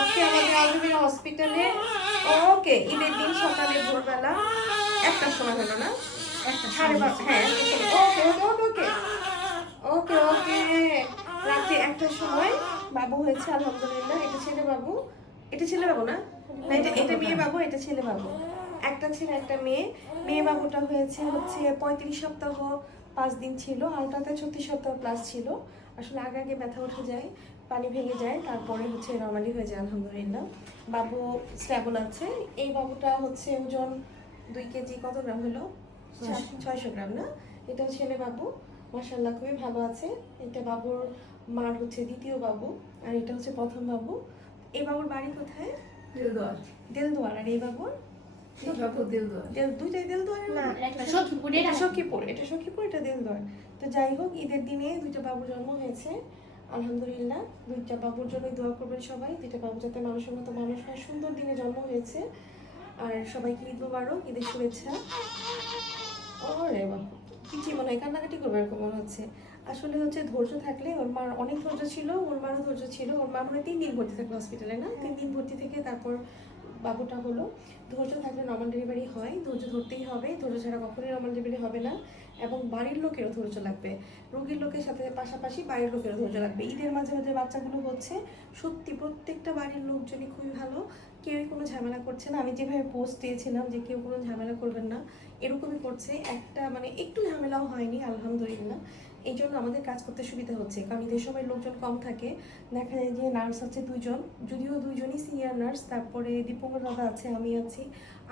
আজকে আমাদের আলমিরা হসপিটালে ওকে ঈদের দিন সকালে ভোরবেলা 1টার সময় হলো না, 12:30, হ্যাঁ ওকে ওকে ওকে ওকে ওকে রাত্রি 1টার সময় বাবু হয়েছে আলহামদুলিল্লাহ। এটা ছেলে বাবু, এটা ছেলে বাবু না, না এটা এটা মেয়ে বাবু, এটা ছেলে বাবু। একটা ছেলে একটা মেয়ে। মেয়ে বাবুটা হয়েছে হচ্ছে 35 সপ্তাহ 5 দিন ছিল, আর ওটাতে 36 সপ্তাহ প্লাস ছিল। আসলে আগে আগে ব্যথা উঠে যায়, পানি ভেঙে যায়, তারপরে হচ্ছে নর্মালি হয়ে যায় আলহামদুলিল্লাহ। বাবু স্ট্যাবল আছে। এই বাবুটা হচ্ছে ওজন 2 কেজি কত গ্রাম হলো, 600 গ্রাম না। এটাও ছেলে বাবু, মাশাআল্লাহ খুবই ভালো আছে। এটা বাবুর মার হচ্ছে দ্বিতীয় বাবু, আর এটা হচ্ছে প্রথম বাবু। এই বাবুর বাড়ি কোথায়? দেলদুয়ার। দেলদুয়ার। আর এই বাবুর দুইটাই দেলদুয়ার না, এটা সখীপুর, এটা দেলদুয়ার। তো যাই হোক, ঈদের দিনে দুইটা বাবুর জন্ম হয়েছে আলহামদুলিল্লাহ। দুইটা বাবুর জন্যই দোয়া করবেন সবাই, দুইটা বাবু যাতে মানুষের মতো মানুষ হয়। সুন্দর দিনে জন্ম হয়েছে। আর সবাইকে ঈদ মোবারক, ঈদের শুভেচ্ছা। ওরে বাবা, পিচি মনে হয় কান্নাকাটি করবে এরকম মনে হচ্ছে। আসলে হচ্ছে ধৈর্য থাকলে, ওর মার অনেক ধৈর্য ছিল, ওর মারও ধৈর্য ছিল। ওর মা মানে 3 দিন ভর্তি থাকলো হসপিটালে না, 3 দিন ভর্তি থেকে তারপর বাবুটা হলো। ধৈর্য থাকলে নর্মাল ডেলিভারি হয়, ধৈর্য ধরতেই হবে, ধৈর্য ছাড়া কখনোই নর্মাল ডেলিভারি হবে না। এবং বাড়ির লোকেরও ধৈর্য লাগবে, রোগীর লোকের সাথে পাশাপাশি বাড়ির লোকেরও ধৈর্য লাগবে। ঈদের মাঝে মাঝে বাচ্চাগুলো হচ্ছে সত্যি প্রত্যেকটা বাড়ির লোকজনই খুবই ভালো, কেউই কোনো ঝামেলা করছে না। আমি যেভাবে পোস্ট দিয়েছিলাম যে কেউ কোনো ঝামেলা করবেন না, এরকমই করছে। একটা মানে একটু ঝামেলাও হয়নি আলহামদুলিল্লাহ। এই জন্য আমাদের কাজ করতে সুবিধা হচ্ছে, কারণ ঈদের সময় লোকজন কম থাকে। দেখা যায় যে নার্স আছে 2 জন, যদিও 2জনই সিনিয়র নার্স, তারপরে দীপঙ্কর দাদা আছে, আমি আছি,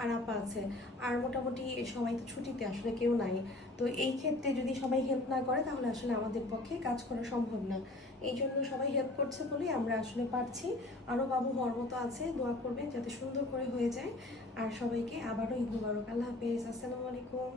আর আপা আছে। আর মোটামুটি সবাই তো ছুটিতে, আসলে কেউ নাই। তো এই ক্ষেত্রে যদি সবাই হেল্প না করে তাহলে আসলে আমাদের পক্ষে কাজ করা সম্ভব না। এই জন্য সবাই হেল্প করছে বলেই আমরা আসলে পারছি। আরও বাবু হওয়ার মতো আছে, দোয়া করবেন যাতে সুন্দর করে হয়ে যায়। আর সবাইকে আবারও ঈদ মুবারক। আল্লাহ হাফেজ, আসসালামু আলাইকুম।